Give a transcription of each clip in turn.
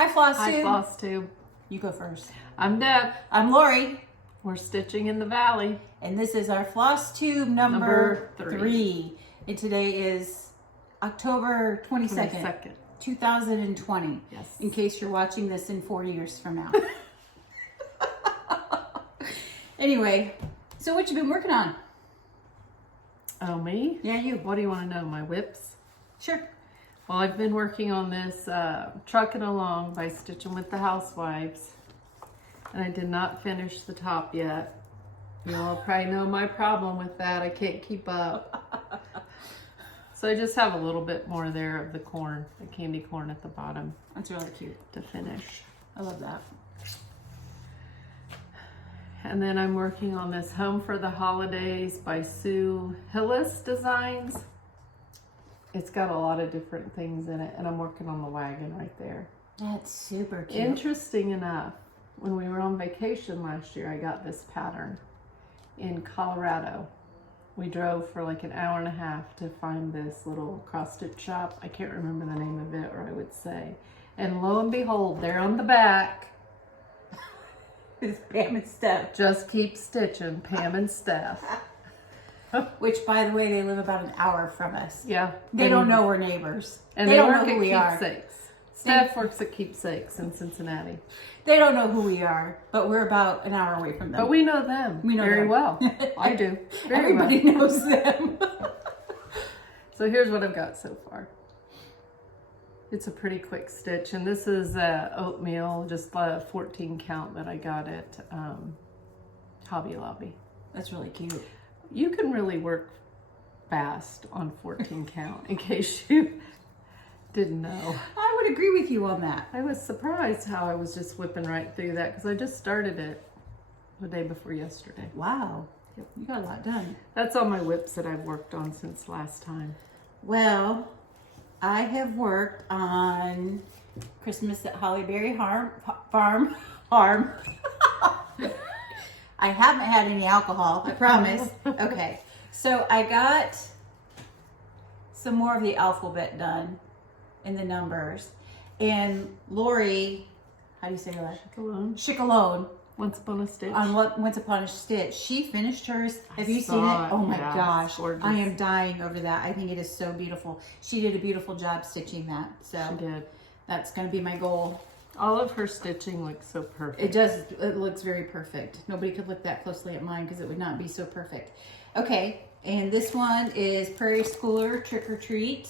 Hi, Flosstube. Hi, Flosstube. You go first. I'm Deb. I'm Lori. We're stitching in the valley. And this is our Flosstube number 3. And today is October 22nd, 2020. Yes. In case you're watching this in 4 years from now. Anyway, so what you been working on? Oh, me? Yeah, you. What do you want to know? My whips? Sure. Well, I've been working on this Trucking Along by Stitching with the Housewives. And I did not finish the top yet. You all probably know my problem with that. I can't keep up. So I just have a little bit more there of the corn, the candy corn at the bottom. That's really cute. To finish. I love that. And then I'm working on this Home for the Holidays by Sue Hillis Designs. It's got a lot of different things in it, and I'm working on the wagon right there. That's super cute. Interesting enough, when we were on vacation last year, I got this pattern in Colorado. We drove for like an hour and a half to find this little cross stitch shop. I can't remember the name of it, or I would say. And lo and behold, there on the back, It's Pam and Steph. just keep stitching, Pam and Steph. Which, by the way, they live about an hour from us. Yeah. They don't know we're neighbors. And they don't work know who at we are. Keepsakes. Steph works at Keepsakes in Cincinnati. They don't know who we are, but we're about an hour away from them. But we know them We know very them. well. I do. Very Everybody well. knows them. So here's what I've got so far. It's a pretty quick stitch, and this is oatmeal, just a 14 count that I got at Hobby Lobby. That's really cute. You can really work fast on 14 count, in case you didn't know. I would agree with you on that. I was surprised how I was just whipping right through that, because I just started it the day before yesterday. Wow. You got a lot done. That's all my whips that I've worked on since last time. Well, I have worked on Christmas at Hollyberry Farm. I haven't had any alcohol, I promise. Okay, so I got some more of the alphabet done in the numbers. And Lori, how do you say her last? Chicalone. Once Upon a Stitch. On Once Upon a Stitch. She finished hers. Have you seen saw it? it. Oh my Yeah, gosh. it's gorgeous. I am dying over that. I think it is so beautiful. She did a beautiful job stitching that. So She did. that's going to be my goal. All of her stitching looks so perfect. It does. It looks very perfect. Nobody could look that closely at mine because it would not be so perfect. Okay. And this one is Prairie Schooler Trick or Treat.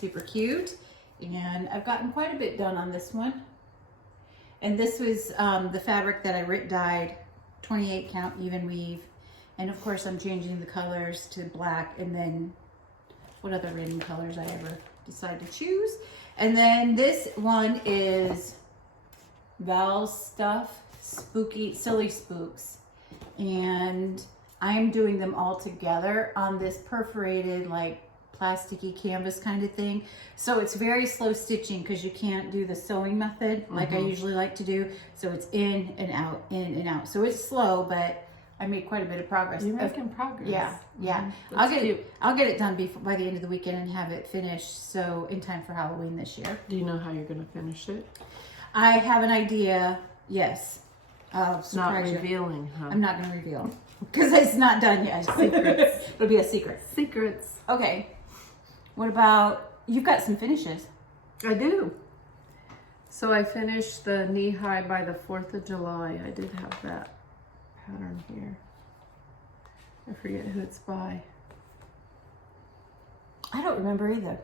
Super cute. And I've gotten quite a bit done on this one. And this was the fabric that I dyed, 28 count even weave. And of course I'm changing the colors to black, and then what other random colors I ever decide to choose. And then this one is Val's Stuff, Spooky, Silly Spooks. And I'm doing them all together on this perforated, like, plasticky canvas kind of thing. So it's very slow stitching because you can't do the sewing method like I usually like to do. So it's in and out, in and out. So it's slow, but I made quite a bit of progress. You're making progress. Yeah, yeah. I'll get it done by the end of the weekend and have it finished, so in time for Halloween this year. Do you know how you're going to finish it? I have an idea. Yes. Not revealing, huh? I'm not going to reveal because it's not done yet. Secrets. It'll be a secret. Secrets. Okay. What about, you've got some finishes. I do. So I finished the knee high by the 4th of July. I did have that pattern here. I forget who it's by. I don't remember either.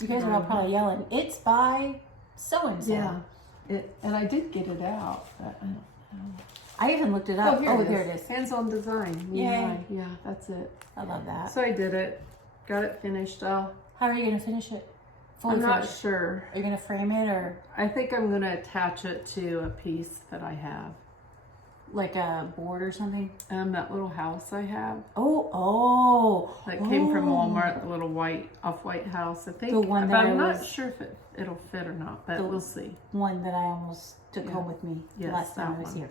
You guys are all probably yelling, it's by so-and-so. Yeah. And I did get it out, but I don't know. I even looked it up. Oh, here it is. Hands-on design. Yay. Yeah, that's it. I love that. So I did it. Got it finished. How are you going to finish it? Fully I'm not finished? sure. Are you going to frame it, or I think I'm going to attach it to a piece that I have. like a board or something? That little house I have. That That came from Walmart, the little off-white house, I think. The one but that I'm I not was- sure if it'll fit or not, but we'll see. one that I almost took home with me Yes, last time that I was one. here.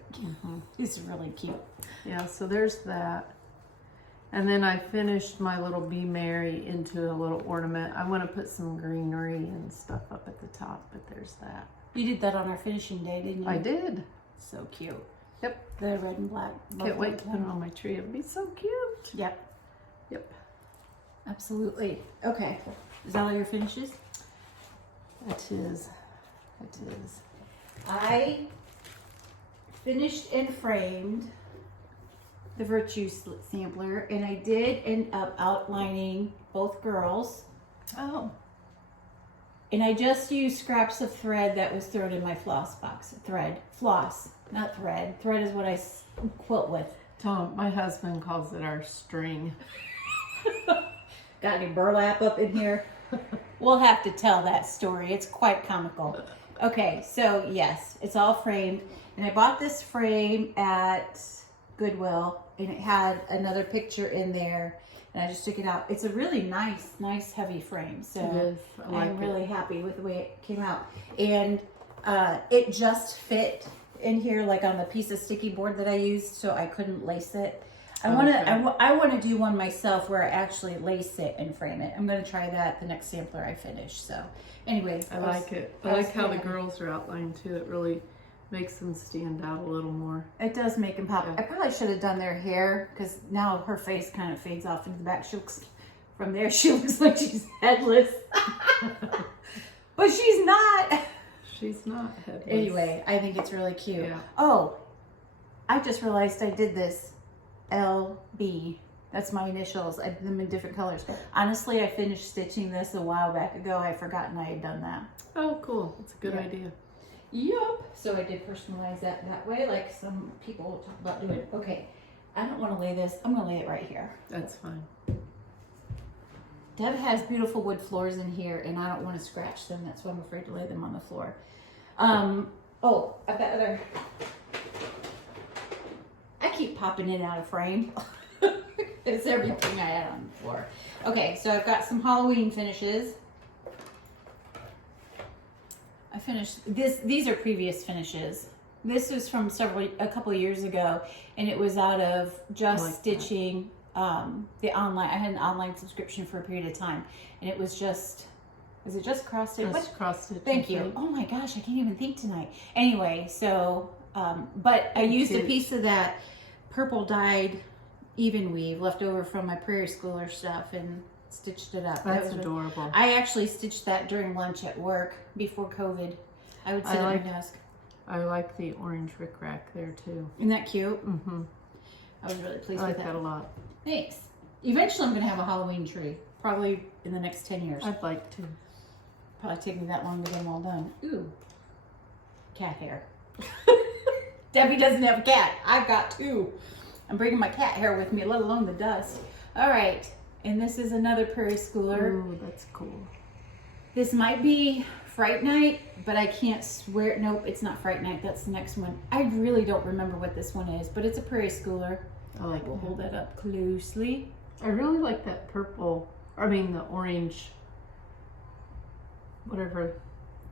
It's really cute. Yeah, so there's that. And then I finished my little Be Merry into a little ornament. I want to put some greenery and stuff up at the top, but there's that. You did that on our finishing day, didn't you? I did. So cute. Yep. The red and black. Can't wait to put it on my tree. It'll be so cute. Yep. Yep. Absolutely. Okay. Is that all your finishes? That is. That is. I finished and framed the Virtue Sampler, and I did end up outlining both girls. Oh. And I just used scraps of thread that was thrown in my floss box. Floss, not thread. Thread is what I quilt with. Tom, my husband calls it our string. Got any burlap up in here? We'll have to tell that story. It's quite comical. Okay, so yes, it's all framed. And I bought this frame at Goodwill, and it had another picture in there. And I just took it out. It's a really nice heavy frame. So It is. I like I'm it. really happy with the way it came out. And it just fit in here, like on the piece of sticky board that I used, so I couldn't lace it. I want to do one myself where I actually lace it and frame it. I'm going to try that the next sampler I finish. So anyway, I like it. I like how the girls are outlined too. It really makes them stand out a little more. It does make them pop. Yeah. I probably should have done their hair, because now her face kind of fades off into the back. She looks like she's headless. But she's not. She's not headless. Anyway, I think it's really cute. Yeah. Oh, I just realized I did this LB. That's my initials. I did them in different colors. Honestly, I finished stitching this a while back ago. I'd forgotten I had done that. Oh, cool. That's a good Yeah. idea. Yep. So I did personalize that way, like some people talk about doing. Okay, I don't want to lay this. I'm going to lay it right here. That's fine. Deb has beautiful wood floors in here, and I don't want to scratch them. That's why I'm afraid to lay them on the floor. Oh, I've got other. I keep popping in and out of frame. It's everything I had on the floor. Okay, so I've got some Halloween finishes. I finished this. These are previous finishes. This was from a couple of years ago, and it was out of just like stitching the online. I had an online subscription for a period of time, and it was just. Is it just cross stitch? Just cross stitch. Thank you. Oh my gosh, I can't even think tonight. Anyway, so but I used a piece of that purple dyed even weave left over from my Prairie Schooler stuff and stitched it up. That's adorable. I actually stitched that during lunch at work before COVID. I would sit at my desk. I like the orange rickrack there too. Isn't that cute? Mm-hmm. I was really pleased I with like that a lot. Thanks. Eventually I'm going to have a Halloween tree. Probably in the next 10 years. I'd like to. Probably take me that long to get them all done. Ooh. Cat hair. Debbie doesn't have a cat. I've got two. I'm bringing my cat hair with me, let alone the dust. All right. And this is another Prairie Schooler. Ooh, that's cool. This might be Fright Night, but I can't swear. Nope, it's not Fright Night. That's the next one. I really don't remember what this one is, but it's a Prairie Schooler. I like We'll that. hold that up closely. I really like that purple, the orange, whatever.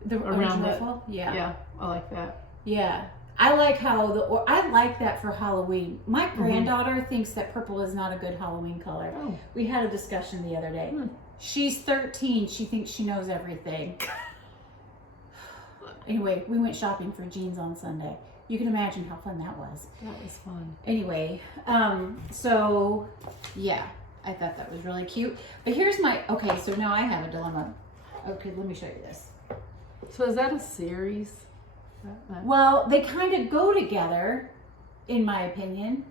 The Around orange it. ruffle? Yeah. Yeah, I like that. Yeah. I like how I like that for Halloween. My granddaughter thinks that purple is not a good Halloween color. Oh. We had a discussion the other day. She's 13. She thinks she knows everything. Anyway, we went shopping for jeans on Sunday. You can imagine how fun that was. That was fun. Anyway, so yeah, I thought that was really cute. But here's okay, so now I have a dilemma. Okay, let me show you this. So is that a series? Well, they kind of go together, in my opinion.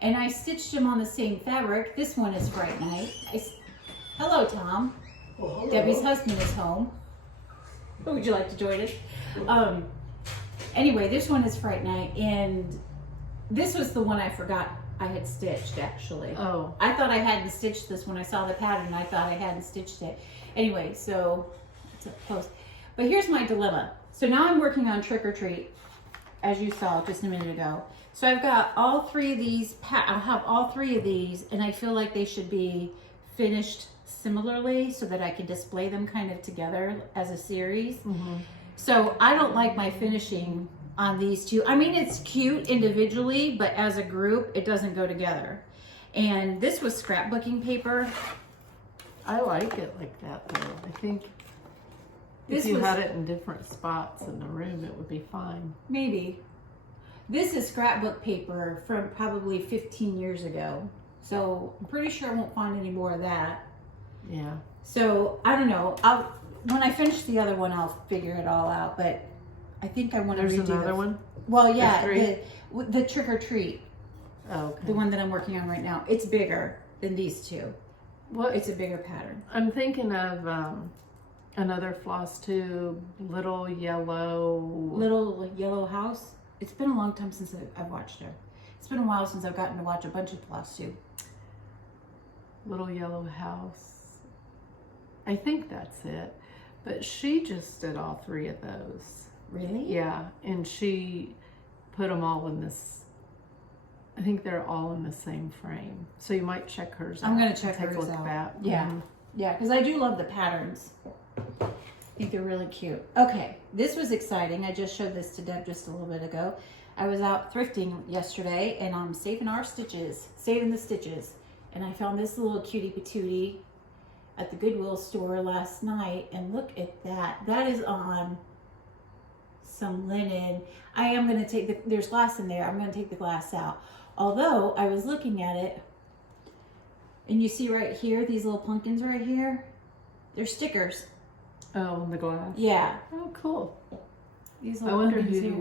And I stitched them on the same fabric. This one is Fright Night. Hello, Tom. Well, hello. Debbie's husband is home. Would you like to join us? Anyway, this one is Fright Night, and this was the one I forgot I had stitched, actually. Oh. I thought I hadn't stitched this when I saw the pattern. I thought I hadn't stitched it. Anyway, so it's up close. But here's my dilemma. So now I'm working on Trick or Treat, as you saw just a minute ago. So I've got all three of these, I have all three of these, and I feel like they should be finished similarly so that I can display them kind of together as a series. Mm-hmm. So I don't like my finishing on these two. I mean, it's cute individually, but as a group, it doesn't go together. And this was scrapbooking paper. I like it like that though. I think This if you was- had it in different spots in the room, it would be fine. Maybe. This is scrapbook paper from probably 15 years ago. So I'm pretty sure I won't find any more of that. Yeah. So I don't know. When I finish the other one, I'll figure it all out. But I think I want to There's redo another one? Well, yeah, There's the trick or treat, Oh, okay. the one that I'm working on right now. It's bigger than these two. What? It's a bigger pattern. I'm thinking of another Flosstube, little yellow. Little Yellow House. It's been a long time since I've watched her. It's been a while since I've gotten to watch a bunch of Flosstube. Little Yellow House. I think that's it. But she just did all three of those. Really? Yeah, and she put them all in this. I think they're all in the same frame. So you might check hers out. I'm gonna check take hers a look out. at that. Yeah. Mhm. Yeah, because I do love the patterns. I think they're really cute. Okay, this was exciting. I just showed this to Deb just a little bit ago. I was out thrifting yesterday and I'm saving the stitches. And I found this little cutie patootie at the Goodwill store last night. And look at that. That is on some linen. I am going to take there's glass in there. I'm going to take the glass out. Although I was looking at it, and you see right here, these little pumpkins right here, they're stickers. Oh, and the glass. Yeah. Oh, cool. These I little wonder pumpkins here.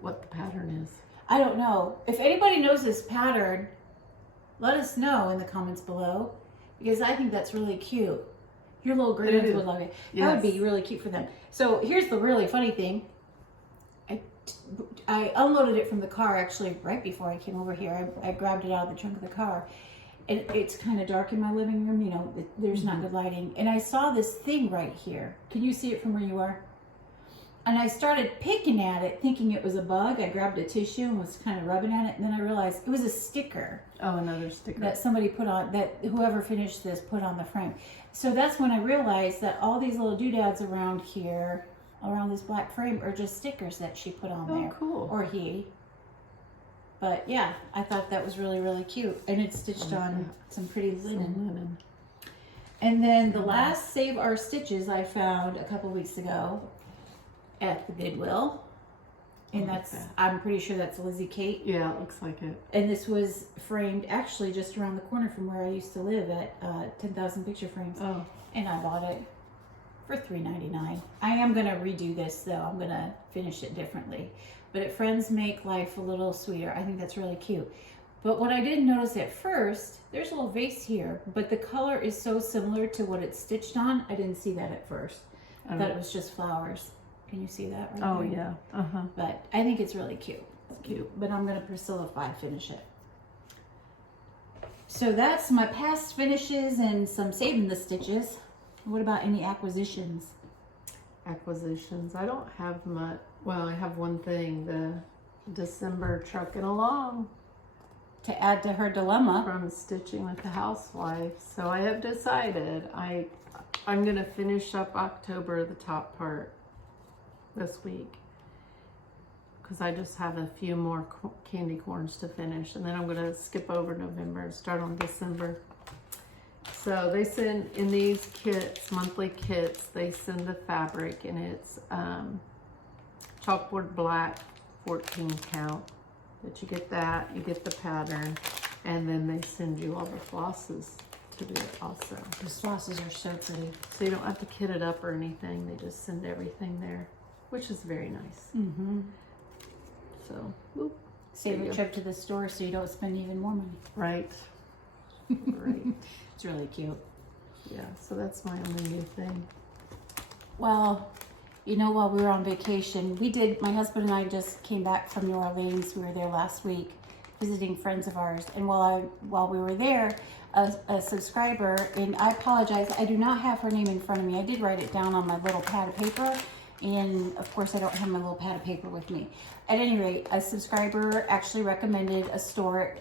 what the pattern is. I don't know. If anybody knows this pattern, let us know in the comments below, because I think that's really cute. Your little grands would love it. That would be really cute for them. So here's the really funny thing. I unloaded it from the car actually right before I came over here. I grabbed it out of the trunk of the car. And it's kind of dark in my living room, you know, there's not good lighting. And I saw this thing right here. Can you see it from where you are? And I started picking at it, thinking it was a bug. I grabbed a tissue and was kind of rubbing at it. And then I realized it was a sticker. Oh, another sticker. That somebody put on, that whoever finished this put on the frame. So that's when I realized that all these little doodads around here, around this black frame, are just stickers that she put on there. Oh, cool. Or he. But yeah, I thought that was really, really cute. And it's stitched on some pretty linen. And then the last Save Our Stitches I found a couple weeks ago at the Goodwill. And I'm pretty sure that's Lizzie Kate. Yeah, it looks like it. And this was framed actually just around the corner from where I used to live at 10,000 Picture Frames. Oh. And I bought it for $3.99. I am going to redo this though. I'm going to finish it differently. But at Friends Make Life a Little Sweeter. I think that's really cute. But what I didn't notice at first, there's a little vase here, but the color is so similar to what it's stitched on. I didn't see that at first. I thought it was just flowers. Can you see that right Oh, there? yeah. Uh-huh. But I think it's really cute. It's cute. But I'm going to Priscilla-fy finish it. So that's my past finishes and some saving the stitches. What about any acquisitions? Acquisitions. I don't have much. Well, I have one thing. The December trucking along To add to her dilemma. from Stitching with the Housewife. So I have decided I'm going to finish up October, the top part, this week. Because I just have a few more candy corns to finish. And then I'm going to skip over November and start on December. So they send, in these kits, monthly kits, they send the fabric, and it's chalkboard black, 14 count. But you get that, you get the pattern, and then they send you all the flosses to do it also. The flosses are so pretty. So you don't have to kit it up or anything. They just send everything there, which is very nice. Mm-hmm. So, whoop. Save There a you trip to the store so you don't spend even more money. Right. Right. It's really cute. Yeah, so that's my only new thing. Well, you know, while we were on vacation, my husband and I just came back from New Orleans. We were there last week visiting friends of ours. And while we were there, a subscriber, and I apologize, I do not have her name in front of me. I did write it down on my little pad of paper. And of course I don't have my little pad of paper with me. At any rate, a subscriber actually recommended a store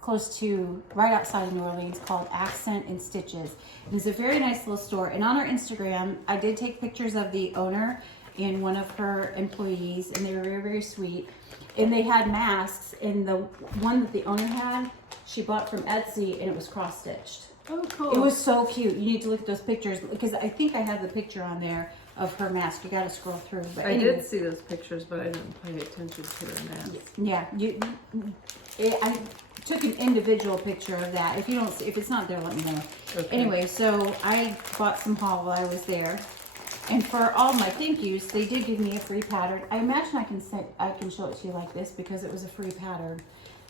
close to, right outside of New Orleans, called Accent and Stitches. It's a very nice little store. And on our Instagram, I did take pictures of the owner and one of her employees, and they were very, very sweet. And they had masks, and the one that the owner had, she bought from Etsy, and it was cross-stitched. Oh, cool. It was so cute. You need to look at those pictures, because I think I have the picture on there of her mask. You got to scroll through. But I anyway. did see those pictures, but I didn't pay attention to her mask. Yeah, I took an individual picture of that. If you don't, if it's not there, let me know. Okay. Anyway, so I bought some haul while I was there, and for all my thank yous, they did give me a free pattern. I imagine I can show it to you like this because it was a free pattern.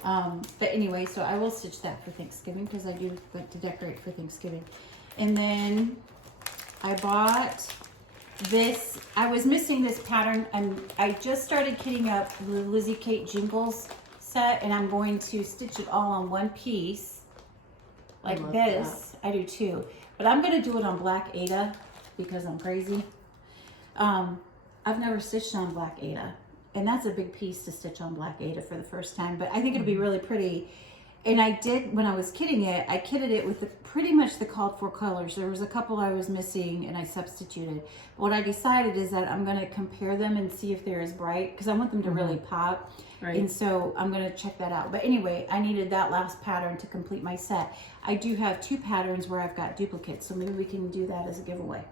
But anyway, so I will stitch that for Thanksgiving because I do like to decorate for Thanksgiving. And then I bought this. I was missing this pattern, and I just started kitting up the Lizzie Kate Jingles set, and I'm going to stitch it all on one piece like this. I do too, but I'm going to do it on black Ada because I'm crazy. I've never stitched on black Ada, and that's a big piece to stitch on black Ada for the first time, but I think it'll be really pretty. And I did, when I was kitting it, I kitted it with pretty much the called for colors. There was a couple I was missing and I substituted. But what I decided is that I'm going to compare them and see if they're as bright, because I want them to really pop. Right. And so I'm going to check that out. But anyway, I needed that last pattern to complete my set. I do have 2 patterns where I've got duplicates, so maybe we can do that as a giveaway.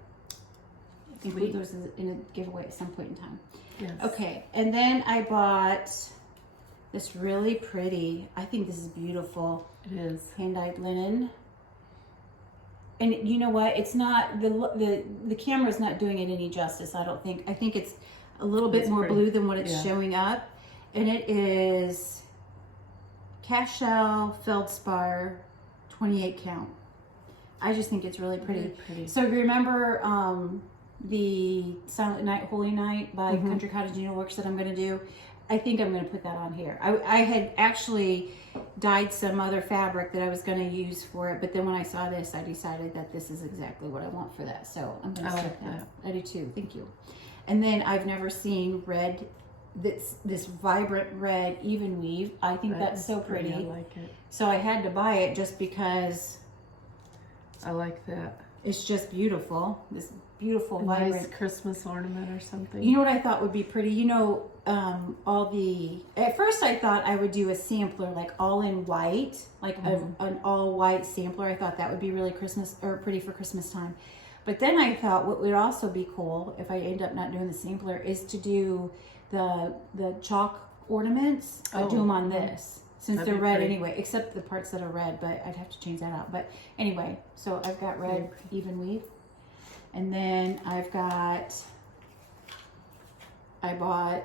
Include those in a giveaway at some point in time. Yes. Okay, and then I bought this really pretty, I think this is beautiful, It is. hand-dyed linen. And you know what? It's not, the camera's not doing it any justice, I don't think. I think it's a little bit more pretty. blue than what it's Yeah. showing up. And it is Cashel Feldspar 28 count. I just think it's really pretty. Very pretty. So remember the Silent Night, Holy Night by Mm-hmm. Country Cottage Needleworks that I'm going to do? I think I'm going to put that on here. I had actually dyed some other fabric that I was going to use for it, but then when I saw this, I decided that this is exactly what I want for that. So I'm going to I stick like that. I do too. Thank you. And then I've never seen red, this vibrant red even weave. I think that's so pretty. I like it. So I had to buy it just because I like that. it's just beautiful. This beautiful A vibrant. nice Christmas ornament or something. You know what I thought would be pretty? You know, at first I thought I would do a sampler, like all in white, like an all white sampler. I thought that would be really Christmas or pretty for Christmas time. But then I thought what would also be cool if I end up not doing the sampler is to do the chalk ornaments. I do them on this since That'd they're be red pretty. anyway, except the parts that are red, but I'd have to change that out. But anyway, so I've got red even weave. And then I bought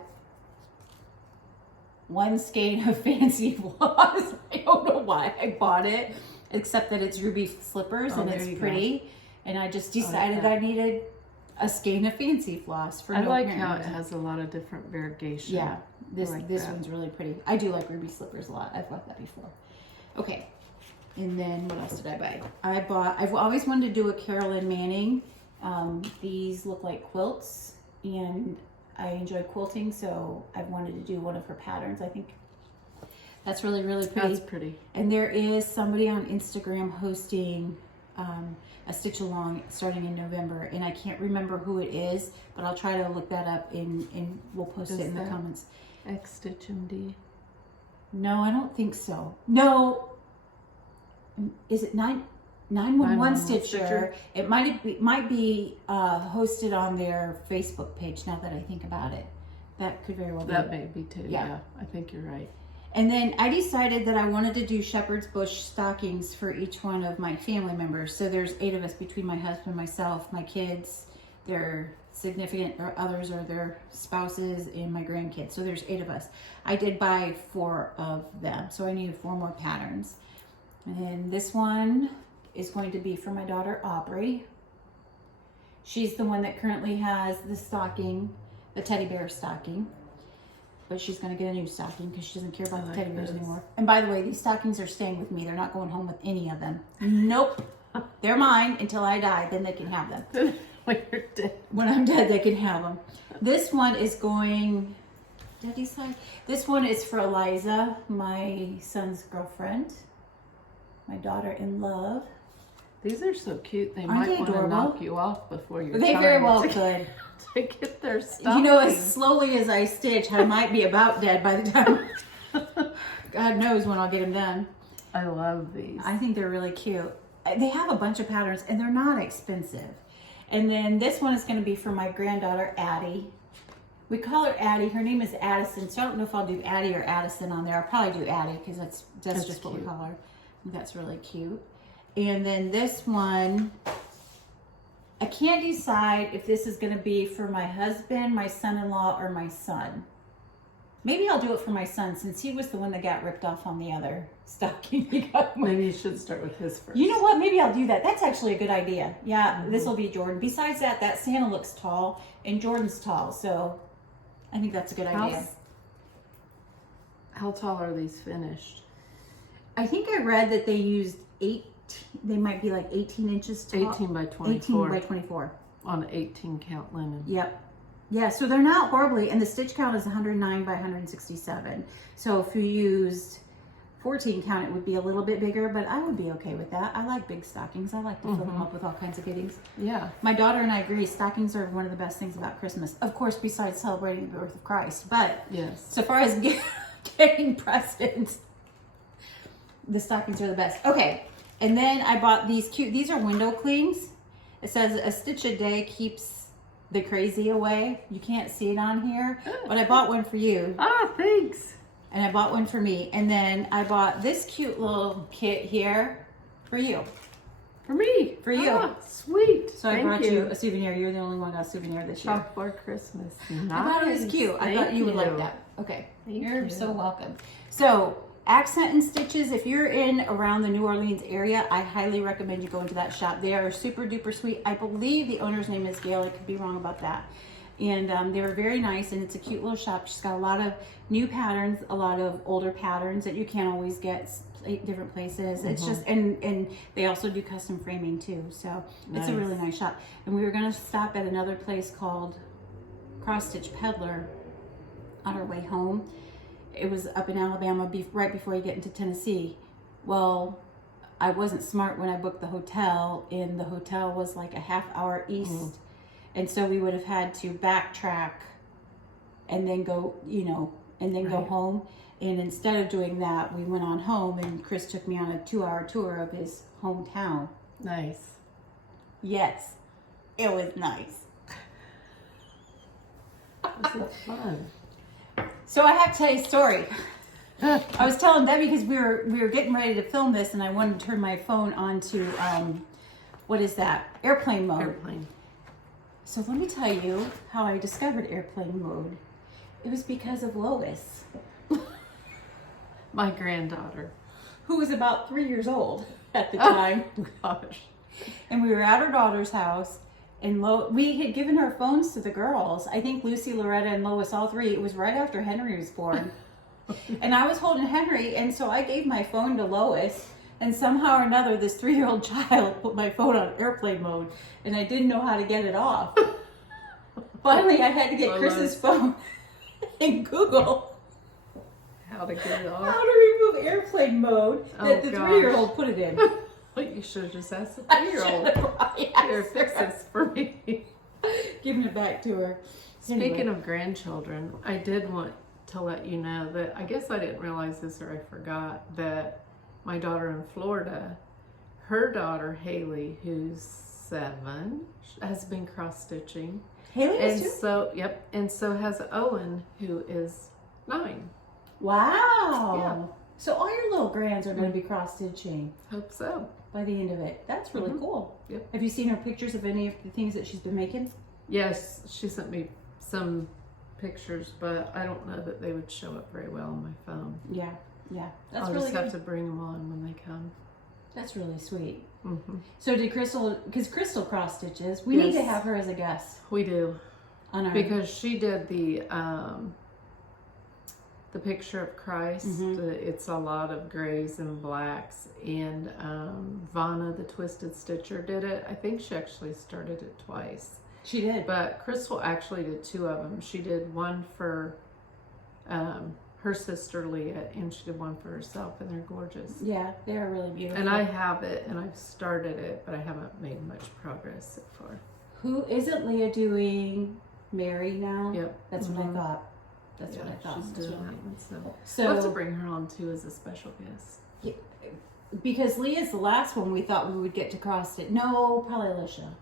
one skein of fancy floss. I don't know why I bought it, except that it's ruby slippers and there it's you pretty. And I just decided that. I needed a skein of fancy floss for I no like apparent how it reason. has a lot of different variegation. Yeah, this like this that. one's really pretty. I do like ruby slippers a lot. I've bought that before. Okay, and then what else did I buy? I've always wanted to do a Carolyn Manning. These look like quilts, and I enjoy quilting, so I've wanted to do one of her patterns. I think that's really, really pretty. That's pretty. And there is somebody on Instagram hosting a stitch along starting in November, and I can't remember who it is, but I'll try to look that up and we'll post it in the comments. X Stitch MD. No, I don't think so. No, is it 911 Stitcher? It might be hosted on their Facebook page. Now that I think about it, that could very well be. That may be too. Yeah. Yeah, I think you're right. And then I decided that I wanted to do shepherd's bush stockings for each one of my family members. So there's 8 of us between my husband, myself, my kids, their significant or others or their spouses, and my grandkids. So there's 8 of us. I did buy 4 of them, so I needed 4 more patterns. And then this one is going to be for my daughter Aubrey. She's the one that currently has the stocking, the teddy bear stocking. But she's going to get a new stocking because she doesn't care about the teddy bears anymore. And by the way, these stockings are staying with me. They're not going home with any of them. Nope. They're mine until I die. Then they can have them. When you're dead. When I'm dead, they can have them. This one is going... Did I decide? This one is for Eliza, my son's girlfriend. My daughter in love. These are so cute. They Aren't might they want to adorable? knock you off before you're They very well could. to get their stuff. You know, as slowly as I stitch, I might be about dead by the time. God knows when I'll get them done. I love these. I think they're really cute. They have a bunch of patterns and they're not expensive. And then this one is going to be for my granddaughter, Addie. We call her Addie. Her name is Addison, so I don't know if I'll do Addie or Addison on there. I'll probably do Addie because that's just cute. what we call her. That's really cute. And then this one, I can't decide if this is going to be for my husband, my son-in-law, or my son. Maybe I'll do it for my son since he was the one that got ripped off on the other stocking. Maybe you should start with his first. You know what? Maybe I'll do that. That's actually a good idea. Yeah, This will be Jordan. Besides that Santa looks tall and Jordan's tall. So I think that's a good idea. How tall are these finished? I think I read that they used 8, they might be like 18 inches tall. 18 by 24. 18 by 24. On 18 count linen. Yep. Yeah, so they're not horribly, and the stitch count is 109 by 167. So if you used 14 count, it would be a little bit bigger, but I would be okay with that. I like big stockings. I like to fill them up with all kinds of goodies. Yeah. My daughter and I agree, stockings are one of the best things about Christmas. Of course, besides celebrating the birth of Christ. But yes, so far as getting presents, the stockings are the best. Okay, and then I bought these these are window clings. It says a stitch a day keeps the crazy away. You can't see it on here, but I bought one for you. Ah, thanks. And I bought one for me. And then I bought this cute little kit here for you. For me. For you. Ah, sweet. So I brought you a souvenir. You're the only one who got a souvenir this year. Chalkboard Christmas. Nice. I thought it was cute. I thought you would like that. Okay. You're so welcome. So accent and stitches, if you're in around the New Orleans area, I highly recommend you go into that shop. They are super duper sweet. I believe the owner's name is Gail. I could be wrong about that. And they were very nice, and it's a cute little shop. She's got a lot of new patterns, a lot of older patterns that you can't always get different places. It's just, and they also do custom framing too. So it's a really nice shop. And we were going to stop at another place called Cross Stitch Peddler on our way home. It was up in Alabama right before you get into Tennessee. Well, I wasn't smart when I booked the hotel, and the hotel was like a half hour east. And so we would have had to backtrack and then go, go home. And instead of doing that, we went on home, and Chris took me on a 2-hour tour of his hometown. Nice. Yes, it was nice. This is fun. So I have to tell you a story. I was telling Debbie because we were getting ready to film this, and I wanted to turn my phone on to what is that? Airplane mode. Airplane. So let me tell you how I discovered airplane mode. It was because of Lois, my granddaughter, who was about 3 years old at the time. Oh, gosh. And we were at her daughter's house, and we had given her phones to the girls. I think Lucy, Loretta, and Lois, all three. It was right after Henry was born. And I was holding Henry, and so I gave my phone to Lois, and somehow or another, this 3-year-old child put my phone on airplane mode, and I didn't know how to get it off. Finally, I had to get Chris's phone and Google how to get it off. How to remove airplane mode that the 3-year-old put it in. Well, you should have just asked the 3-year-old. Here, fix this for me. Giving it back to her. Speaking of grandchildren, I did want to let you know that I guess I didn't realize this, or I forgot, that my daughter in Florida, her daughter Haley, who's 7, has been cross stitching. Haley is too? So and so has Owen, who is 9. Wow. Yeah. So all your little grands are going to be cross stitching Hope so. by the end of it. That's really cool. Yep. Have you seen her pictures of any of the things that she's been making? Yes, she sent me some pictures, but I don't know that they would show up very well on my phone. Yeah. That's I'll really just good. have to bring them on when they come. That's really sweet. Mm-hmm. So did Crystal, because Crystal cross stitches, we need to have her as a guest We do, on our. because she did the picture of Christ. It's a lot of grays and blacks, and Vanna, the Twisted Stitcher, did it. I think she actually started it twice. She did. But Crystal actually did 2 of them. She did one for her sister Leah, and she did one for herself, and they're gorgeous. Yeah, they are really beautiful. And I have it, and I've started it, but I haven't made much progress so far. Who isn't Leah doing Mary now. Yep. That's what I thought. That's what I thought. She's doing that one, So we'll have to bring her on too as a special guest. Because Leah's the last one we thought we would get to cross it. No, probably Alicia.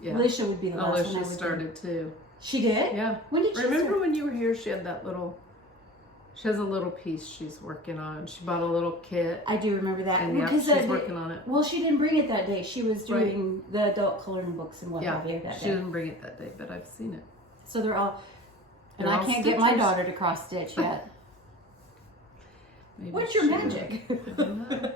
Yeah. Alicia would be the last one. Alicia started too. She did? Yeah. When did she Remember start? when you were here, she had she has a little piece she's working on. She bought a little kit. I do remember that. And Because she's working on it. Well, she didn't bring it that day. She was doing the adult coloring books and what have you that she day. didn't bring it that day, but I've seen it. So they're all... And They're I all can't get my stitchers. daughter to cross stitch yet. Maybe What's your magic? I don't know.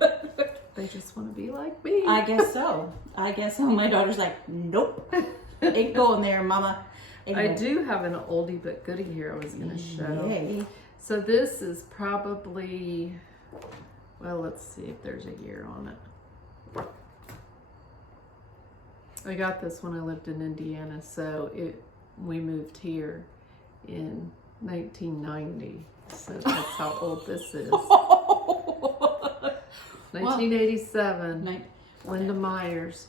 They just want to be like me. I guess so. My daughter's like, nope. Ain't going there, mama. Ain't I going. do have an oldie but goodie here I was going to show. Yay. So this is probably, well, let's see if there's a year on it. I got this when I lived in Indiana, so we moved here in 1990. So that's how old this is. 1987. Linda Myers.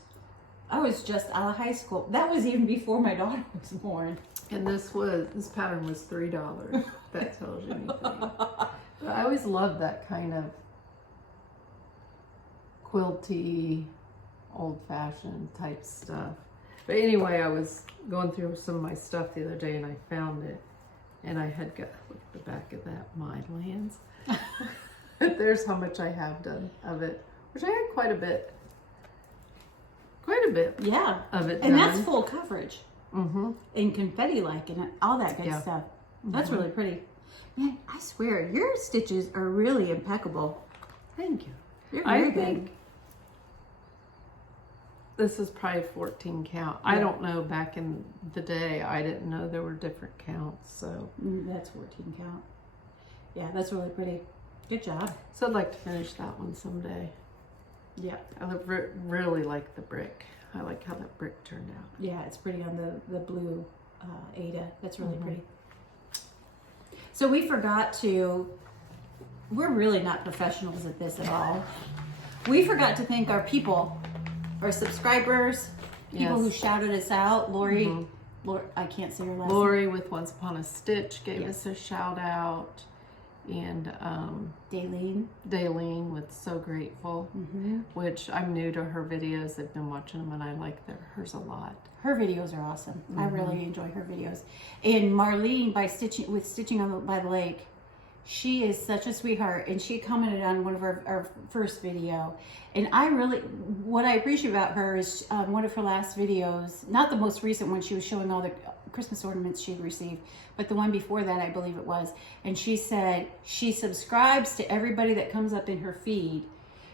I was just out of high school. That was even before my daughter was born. And this pattern was $3. That tells you anything. But I always loved that kind of quilty, old-fashioned type stuff. But anyway, I was going through some of my stuff the other day and I found it. And I had got, look at the back of that, my lands. There's how much I have done of it, which I had quite a bit. Yeah. Of it And done. that's full coverage. Mm-hmm. And confetti-like and all that good stuff. That's really pretty. Man, I swear, your stitches are really impeccable. Thank you. You're very I good. think this is probably 14 count. I don't know, back in the day, I didn't know there were different counts, so. That's 14 count. Yeah, that's really pretty. Good job. So I'd like to finish that one someday. Yeah. I really like the brick. I like how that brick turned out. Yeah, it's pretty on the blue Ada. That's really pretty. So we forgot to, we're really not professionals at this at all. We forgot to thank our people, our subscribers, people who shouted us out. Lori, I can't say her last name. Lori with Once Upon a Stitch gave us a shout out. And Daleen with So Grateful, which I'm new to her videos. I've been watching them and I like hers a lot. Her videos are awesome. I really enjoy her videos. And Marlene with Stitching by the Lake, she is such a sweetheart, and she commented on one of our first video. And what I appreciate about her is one of her last videos, not the most recent one, she was showing all the Christmas ornaments she'd received, but the one before that, I believe it was. And she said she subscribes to everybody that comes up in her feed.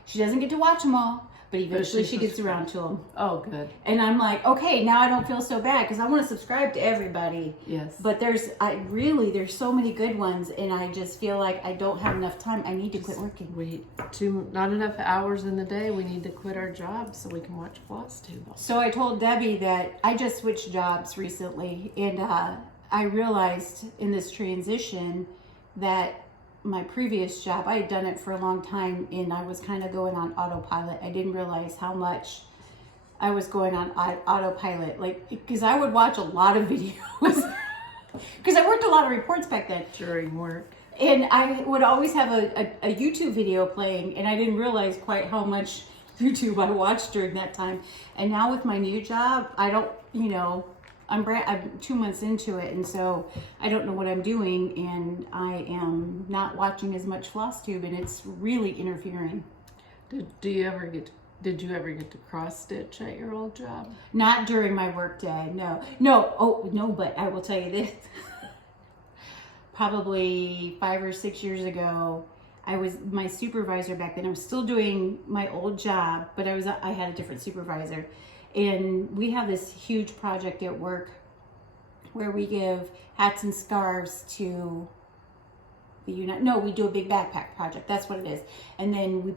She doesn't get to watch them all, but eventually she gets around to them. Oh, good. And I'm like, okay, now I don't feel so bad because I want to subscribe to everybody. Yes. But there's so many good ones, and I just feel like I don't have enough time. I need to quit working. Not enough hours in the day. We need to quit our jobs so we can watch Flosstube. So I told Debbie that I just switched jobs recently, and I realized in this transition that my previous job, I had done it for a long time, and I was kind of going on autopilot. I didn't realize how much I was going on autopilot, because I would watch a lot of videos, because I worked a lot of reports back then. During work. And I would always have a YouTube video playing, and I didn't realize quite how much YouTube I watched during that time. And now with my new job, I don't, I'm 2 months into it, and so I don't know what I'm doing, and I am not watching as much Flosstube, and it's really interfering. Did you ever get to cross stitch at your old job? Not during my work day, no. Oh, no, but I will tell you this. Probably 5 or 6 years ago, I was my supervisor back then. I was still doing my old job, but I had a different supervisor. And we have this huge project at work where we give hats and scarves to the we do a big backpack project. That's what it is. And then we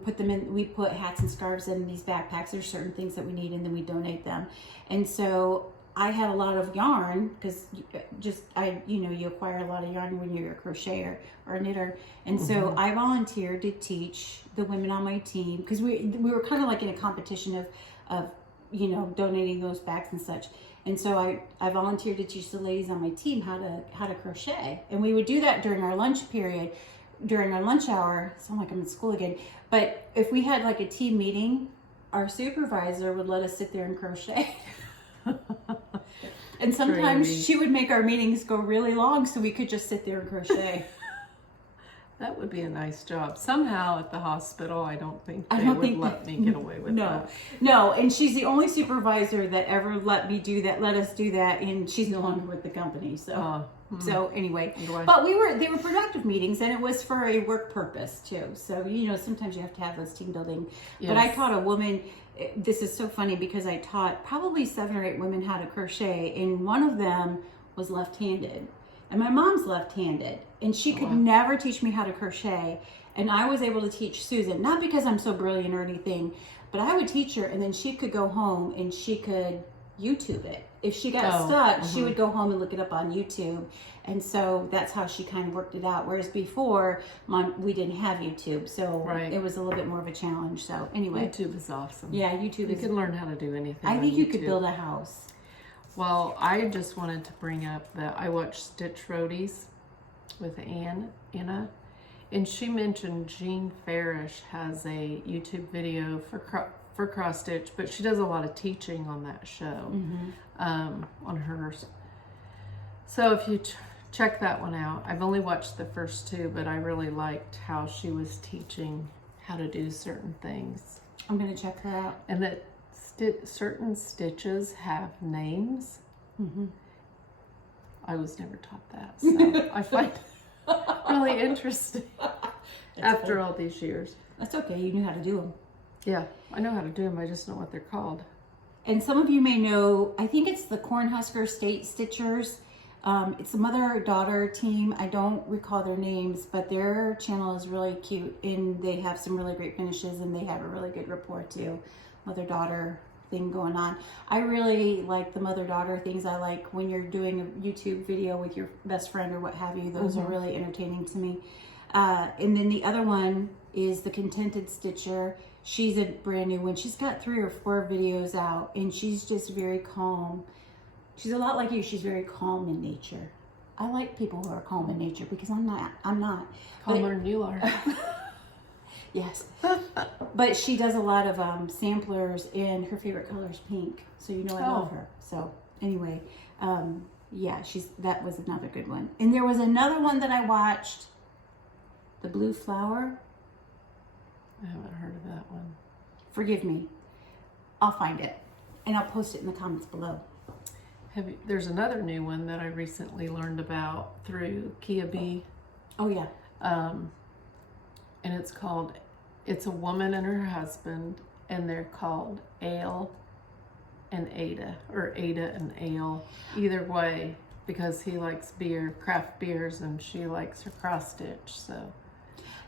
put hats and scarves in these backpacks. There's certain things that we need, and then we donate them. And so I had a lot of yarn, because you acquire a lot of yarn when you're a crocheter or a knitter. And so I volunteered to teach the women on my team, because we were kind of like in a competition of donating those bags and such. And so I volunteered to teach the ladies on my team how to crochet. And we would do that during our lunch period, during our lunch hour. It's not like I'm in school again. But if we had like a team meeting, our supervisor would let us sit there and crochet. And sometimes Crazy. she would make our meetings go really long so we could just sit there and crochet. That would be a nice job. Somehow at the hospital, I don't think they would let me get away with that. No, and she's the only supervisor that ever let us do that, and she's no longer with the company. So, so anyway, but they were productive meetings, and it was for a work purpose too. So, sometimes you have to have those team building. Yes. But I taught a woman, this is so funny because I taught probably 7 or 8 women how to crochet, and one of them was left-handed. And my mom's left-handed, and she could never teach me how to crochet. And I was able to teach Susan, not because I'm so brilliant or anything, but I would teach her, and then she could go home and she could YouTube it. If she got stuck, she would go home and look it up on YouTube. And so that's how she kind of worked it out. Whereas before, we didn't have YouTube, so it was a little bit more of a challenge. So anyway. YouTube is awesome. Yeah, YouTube You can learn how to do anything I think on you YouTube. could build a house. Well, I just wanted to bring up that I watched Stitch Roadies with Anna, and she mentioned Jean Farish has a YouTube video for cross stitch, but she does a lot of teaching on that show, on hers. So if you check that one out, I've only watched the first 2, but I really liked how she was teaching how to do certain things. I'm gonna check her out. And that certain stitches have names. I was never taught that, so I find it really interesting after all these years. That's okay, you knew how to do them. Yeah, I know how to do them, I just know what they're called. And some of you may know, I think it's the Cornhusker State Stitchers. It's a mother-daughter team. I don't recall their names, but their channel is really cute, and they have some really great finishes, and they have a really good rapport too. Mother-daughter thing going on. I really like the mother-daughter things. I like when you're doing a YouTube video with your best friend or what have you. Those are really entertaining to me. And then the other one is the Contented Stitcher. She's a brand new one. She's got 3 or 4 videos out, and she's just very calm. She's a lot like you. She's very calm in nature. I like people who are calm in nature because I'm not. Calmer than you are. Yes. But she does a lot of samplers, and her favorite color is pink. So I love her. So anyway, yeah, that was another good one. And there was another one that I watched, the Blue Flower. I haven't heard of that one. Forgive me. I'll find it, and I'll post it in the comments below. There's another new one that I recently learned about through Kia B. Oh yeah. And it's called, it's a woman and her husband, and they're called Ale and Ada, or Ada and Ale, either way, because he likes craft beers, and she likes her cross stitch. So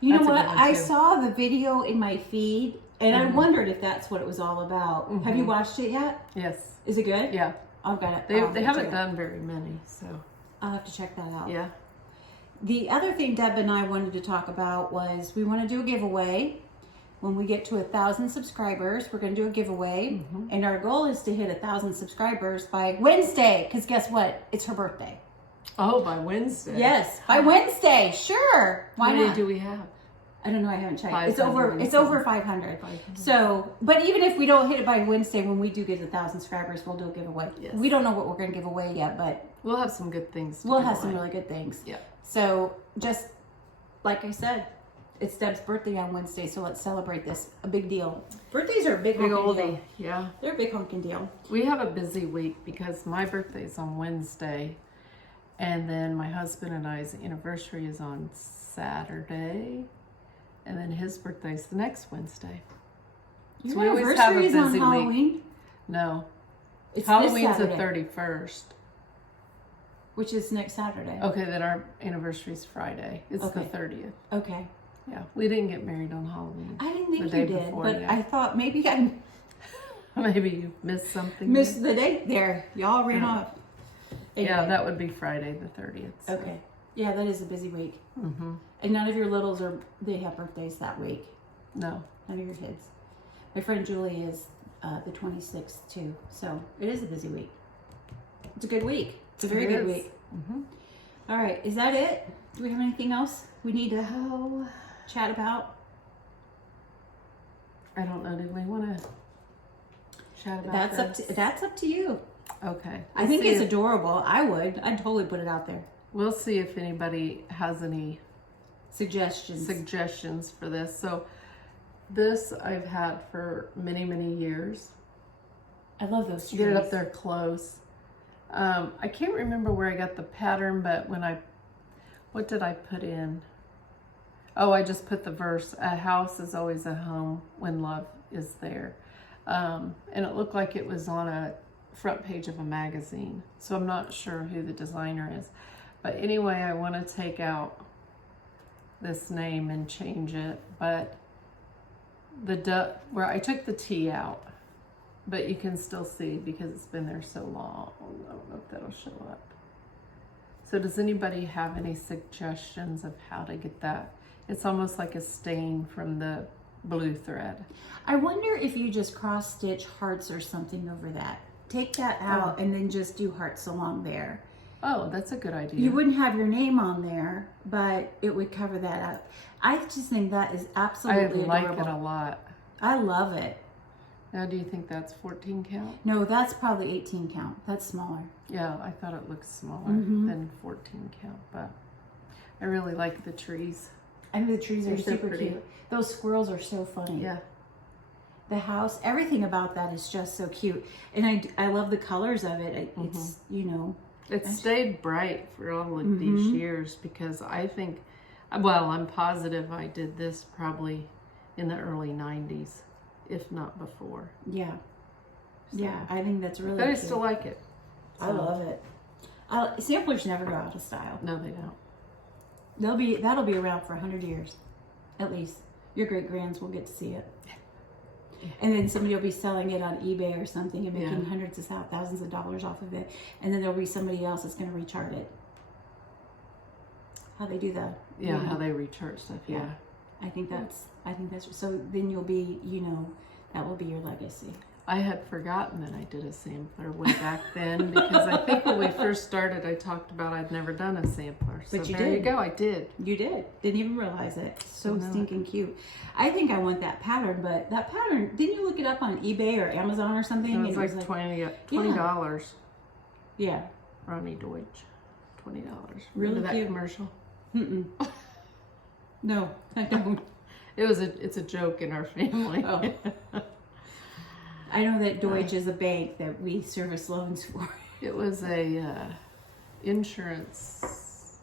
you know what? I saw the video in my feed, and I wondered if that's what it was all about. Have you watched it yet? Yes. Is it good? Yeah. I've got it. They haven't done very many, so I'll have to check that out. yeah. The other thing Deb and I wanted to talk about was we want to do a giveaway. When we get to 1,000 subscribers, we're going to do a giveaway. And our goal is to hit 1,000 subscribers by Wednesday, because guess what? It's her birthday. Oh, by Wednesday? Yes, by Wednesday. Sure. Why How many not? do we have? I don't know. I haven't checked. 500 It's over 500. So, but even if we don't hit it by Wednesday, when we do get 1,000 subscribers, we'll do a giveaway. Yes. We don't know what we're going to give away yet, but we'll have some good things. We'll have some really good things. Yeah. So just like I said, it's Deb's birthday on Wednesday, so let's celebrate this. A big deal. Birthdays are a big honking deal. Yeah. They're a big honking deal. We have a busy week because my birthday's on Wednesday, and then my husband and I's anniversary is on Saturday, and then his birthday's the next Wednesday. Your So we always have a anniversary is on busy Halloween? week. No. It's Halloween's this the Saturday, 31st. which is next Saturday. Okay, then our anniversary's Friday. It's Okay. the 30th. Okay. Yeah, we didn't get married on Halloween. I didn't think The day you did, before, but yeah. I thought maybe I Maybe you missed something. missed the date there. Y'all ran off. Yeah, Anyway. that would be Friday the 30th. So. Okay. Yeah, that is a busy week. Mm-hmm. And none of your littles they have birthdays that week. No. None of your kids. My friend Julie is the 26th too, so it is a busy week. It's a good week. It's a very good week. Mm-hmm. All right, is that it? Do we have anything else we need to chat about? I don't know. Do we want to chat about That's up to you. Okay. I think it's adorable. I'd totally put it out there. We'll see if anybody has any suggestions for this. So this I've had for many, many years. I love those trees. Get it up there close. I can't remember where I got the pattern, but what did I put in? Oh, I just put the verse, a house is always a home when love is there. And it looked like it was on a front page of a magazine. So I'm not sure who the designer is. But anyway, I want to take out this name and change it. But where I took the T out, but you can still see because it's been there so long. I don't know if that'll show up. So does anybody have any suggestions of how to get that? It's almost like a stain from the blue thread. I wonder if you just cross stitch hearts or something over that. Take that out and then just do hearts along there. Oh, that's a good idea. You wouldn't have your name on there, but it would cover that up. I just think that is absolutely adorable. I like it a lot. I love it. Now, do you think that's 14 count? No, that's probably 18 count. That's smaller. Yeah, I thought it looked smaller than 14 count, but I really like the trees. I mean, the trees are super cute. Those squirrels are so funny. Yeah. The house, everything about that is just so cute. And I love the colors of it. It's, you know. It stayed bright for all of these years because I think, well, I'm positive I did this probably in the early 90s, if not before. Yeah. So, yeah, I think that's really But cute. I still like it. So. I love it. Samplers never go out of style. No, they don't. That'll be around for 100 years, at least. Your great-grands will get to see it. And then somebody will be selling it on eBay or something and making hundreds of thousands of dollars off of it. And then there'll be somebody else that's going to rechart it. How they do that. Yeah, how they rechart stuff. Yeah. I think that's, so then you'll be, you know, that will be your legacy. I had forgotten that I did a sampler way back then because I think when we first started, I talked about I'd never done a sampler. So but you there did. you go, I did. You did. Didn't even realize it. So stinking cute. I think I want that pattern, but that pattern, didn't you look it up on eBay or Amazon or something? It was like $20. Yeah. Ronnie Deutsch, $20. Really Remember that cute. commercial? Mm-mm. No, I don't. It's a joke in our family. Oh. I know that Deutsche is a bank that we service loans for. It was a insurance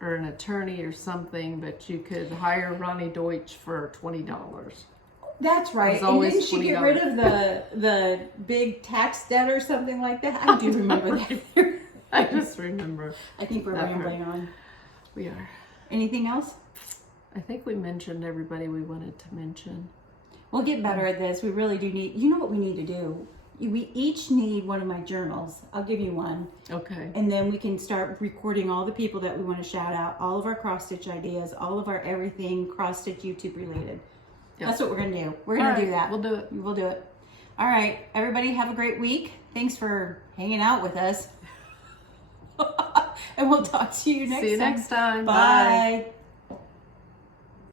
or an attorney or something, but you could hire Ronnie Deutsch for $20. That's right. And didn't she get rid of the big tax debt or something like that? I do remember that. I just remember. I think we're rambling on. We are. Anything else? I think we mentioned everybody we wanted to mention. We'll get better at this. We really do need, you know what we need to do? We each need one of my journals. I'll give you one. Okay. And then we can start recording all the people that we want to shout out, all of our cross-stitch ideas, all of our everything cross-stitch YouTube related. Yep. That's what we're going to do. We're going to do that. We'll do it. We'll do it. All right. Everybody have a great week. Thanks for hanging out with us. And we'll talk to you next time. See you next time. Bye.